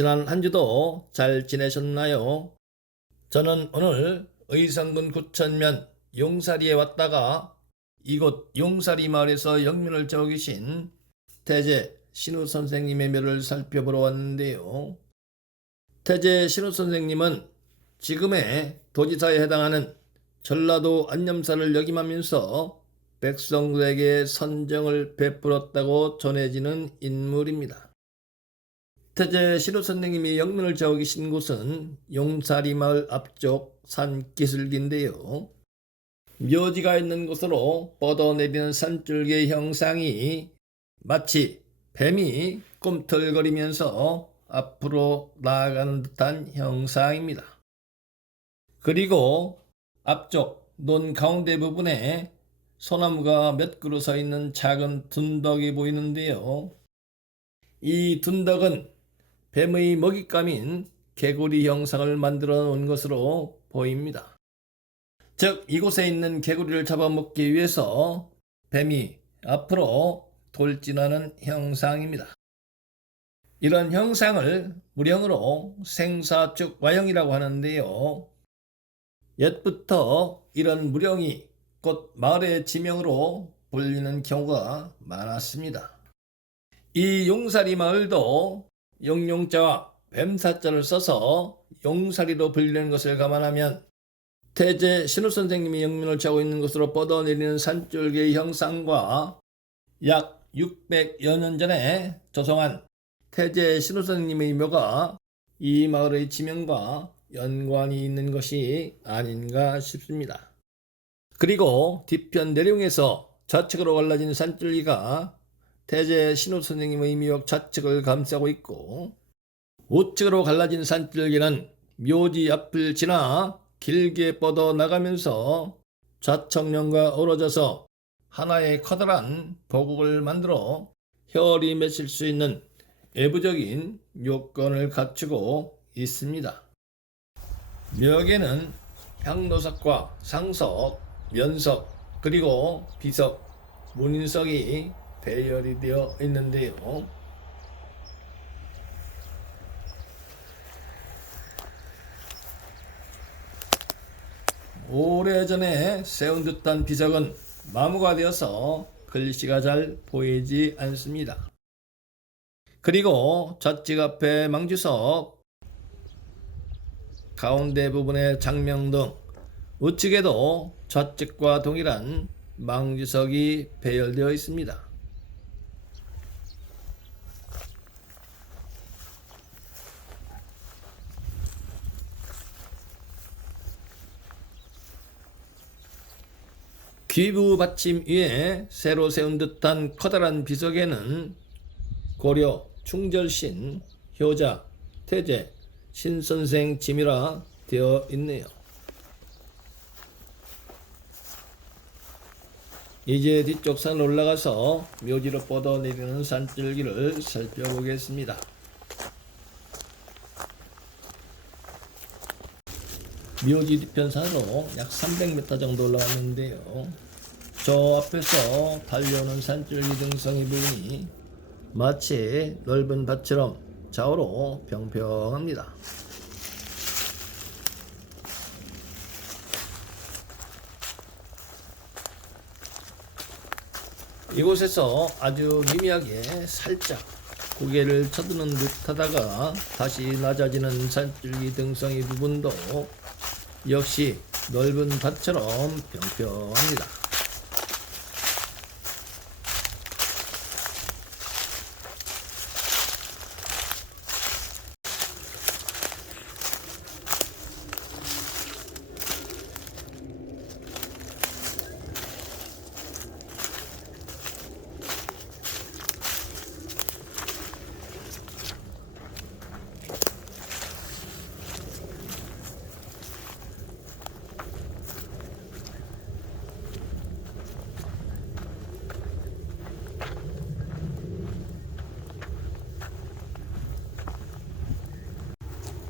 지난 한 주도 잘 지내셨나요? 저는 오늘 의성군 구천면 용사리에 왔다가 이곳 용사리 마을에서 영면을 재고 계신 태제 신우 선생님의 묘를 살펴보러 왔는데요. 태제 신우 선생님은 지금의 도지사에 해당하는 전라도 안념사를 역임하면서 백성들에게 선정을 베풀었다고 전해지는 인물입니다. 태제 신우 선생님이 영면을 재고 계신 곳은 용사리 마을 앞쪽 산기슭인데요. 묘지가 있는 곳으로 뻗어내리는 산줄기의 형상이 마치 뱀이 꿈틀거리면서 앞으로 나아가는 듯한 형상입니다. 그리고 앞쪽 논 가운데 부분에 소나무가 몇 그루 서 있는 작은 둔덕이 보이는데요. 이 둔덕은 뱀의 먹잇감인 개구리 형상을 만들어 놓은 것으로 보입니다. 즉 이곳에 있는 개구리를 잡아먹기 위해서 뱀이 앞으로 돌진하는 형상입니다. 이런 형상을 무령으로 생사축와형이라고 하는데요. 옛부터 이런 무령이 곧 마을의 지명으로 불리는 경우가 많았습니다. 이 용사리 마을도 용용자와 뱀사자를 써서 용사리로 불리는 것을 감안하면 태제 신우 선생님이 영면을 재고 있는 것으로 뻗어내리는 산줄기의 형상과 약 600여 년 전에 조성한 태제 신우 선생님의 묘가 이 마을의 지명과 연관이 있는 것이 아닌가 싶습니다. 그리고 뒤편 내룡에서 좌측으로 갈라진 산줄기가 태제 신우 선생님의 묘 좌측을 감싸고 있고, 우측으로 갈라진 산줄기는 묘지 앞을 지나 길게 뻗어 나가면서 좌청령과 어우러져서 하나의 커다란 보국을 만들어 혈이 맺힐 수 있는 외부적인 요건을 갖추고 있습니다. 묘에는 향로석과 상석, 면석, 그리고 비석, 문인석이 배열이 되어 있는데요. 오래전에 세운 듯한 비석은 마모가 되어서 글씨가 잘 보이지 않습니다. 그리고 좌측 앞에 망주석, 가운데 부분에 장명등, 우측에도 좌측과 동일한 망주석이 배열되어 있습니다. 귀부 받침 위에 새로 세운 듯한 커다란 비석에는 고려, 충절신, 효자, 태제, 신선생 지미라 되어 있네요. 이제 뒤쪽 산을 올라가서 묘지로 뻗어내리는 산줄기를 살펴보겠습니다. 묘지 뒤편 산으로 약 300m 정도 올라왔는데요. 저 앞에서 달려오는 산줄기 등성이 보이니 마치 넓은 밭처럼 좌우로 평평합니다. 이곳에서 아주 미미하게 살짝 고개를 쳐드는 듯 하다가 다시 낮아지는 산줄기 등성이 부분도 역시 넓은 밭처럼 평평합니다.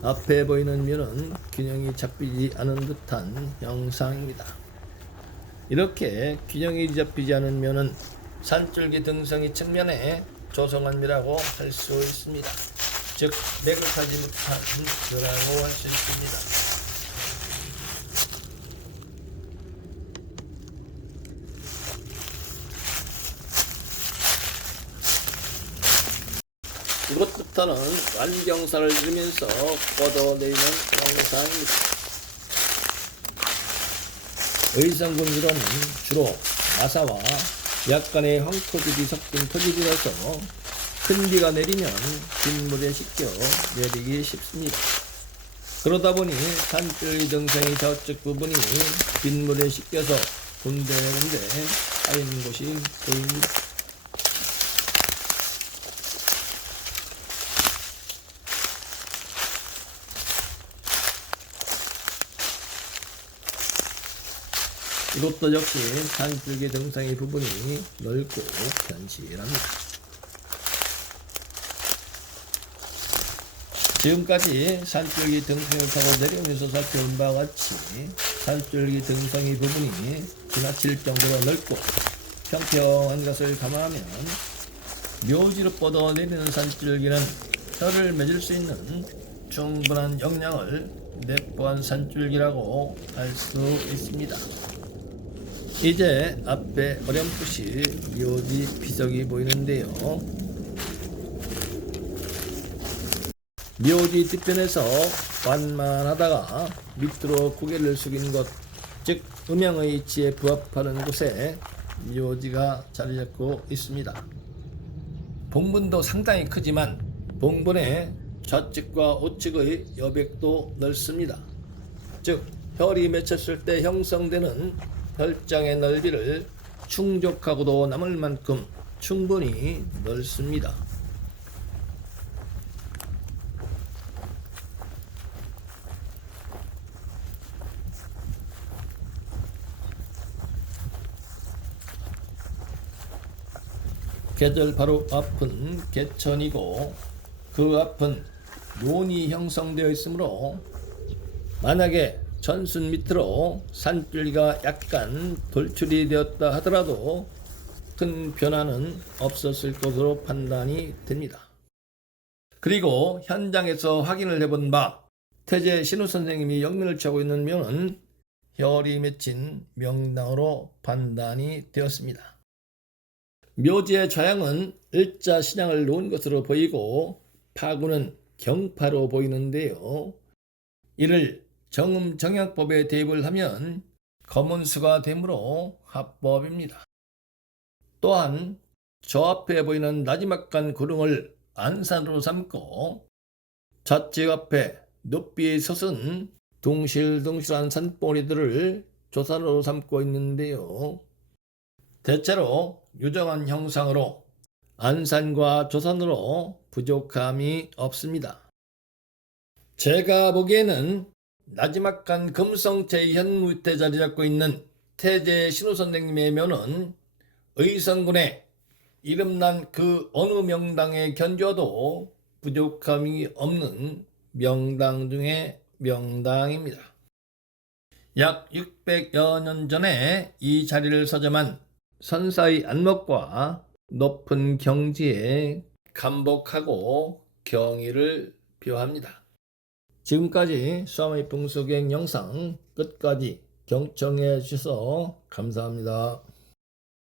앞에 보이는 묘는 균형이 잡히지 않은 듯한 형상입니다. 이렇게 균형이 잡히지 않은 묘는 산줄기 등성이 측면에 조성한 묘라고 할 수 있습니다. 즉 매극하지 못한 그라고 할 수 있습니다. 이것부터는 완경사를 들으면서 뻗어내리는 영상입니다. 의성군주로는 주로 마사와 약간의 황토질이 섞인 토질이라서 큰 비가 내리면 빗물에 씻겨 내리기 쉽습니다. 그러다 보니 산줄기 등성의 저쪽 부분이 빗물에 씻겨서 군데군데 쌓이는 곳이 보입니다. 이것도 역시 산줄기 등성의 부분이 넓고 견실합니다. 지금까지 산줄기 등성을 타고 내려오면서 살펴본 바와 같이 산줄기 등성의 부분이 지나칠 정도로 넓고 평평한 것을 감안하면 묘지로 뻗어내리는 산줄기는 혀를 맺을 수 있는 충분한 역량을 내포한 산줄기라고 할 수 있습니다. 이제 앞에 어렴풋이 묘지 비석이 보이는데요. 묘지 뒤편에서 완만하다가 밑으로 고개를 숙인 곳, 즉 음양의 이치에 부합하는 곳에 묘지가 자리 잡고 있습니다. 봉분도 상당히 크지만 봉분의 좌측과 우측의 여백도 넓습니다. 즉 혈이 맺혔을 때 형성되는 혈장의 넓이를 충족하고도 남을 만큼 충분히 넓습니다. 계절 바로 앞은 개천이고 그 앞은 논이 형성되어 있으므로 만약에 전순 밑으로 산줄기가 약간 돌출이 되었다 하더라도 큰 변화는 없었을 것으로 판단이 됩니다. 그리고 현장에서 확인을 해본 바 태제 신우 선생님이 역면을 취하고 있는 묘는 혈이 맺힌 명당으로 판단이 되었습니다. 묘지의 좌양은 을자 신양을 놓은 것으로 보이고 파구는 경파로 보이는데요. 이를 정음정약법에 대입을 하면 검은수가 되므로 합법입니다. 또한 저 앞에 보이는 나지막한 구릉을 안산으로 삼고 좌측 앞에 높이 솟은 둥실둥실한 산봉우리들을 조산으로 삼고 있는데요. 대체로 유정한 형상으로 안산과 조산으로 부족함이 없습니다. 제가 보기에는 나지막한 금성체의 현무태 자리 잡고 있는 태제 신우 선생님의 묘는 의성군의 이름난 그 어느 명당에 견주어도 부족함이 없는 명당 중의 명당입니다. 약 600여 년 전에 이 자리를 서점한 선사의 안목과 높은 경지에 감복하고 경의를 표합니다. 지금까지 수암의 풍수객 영상 끝까지 경청해 주셔서 감사합니다.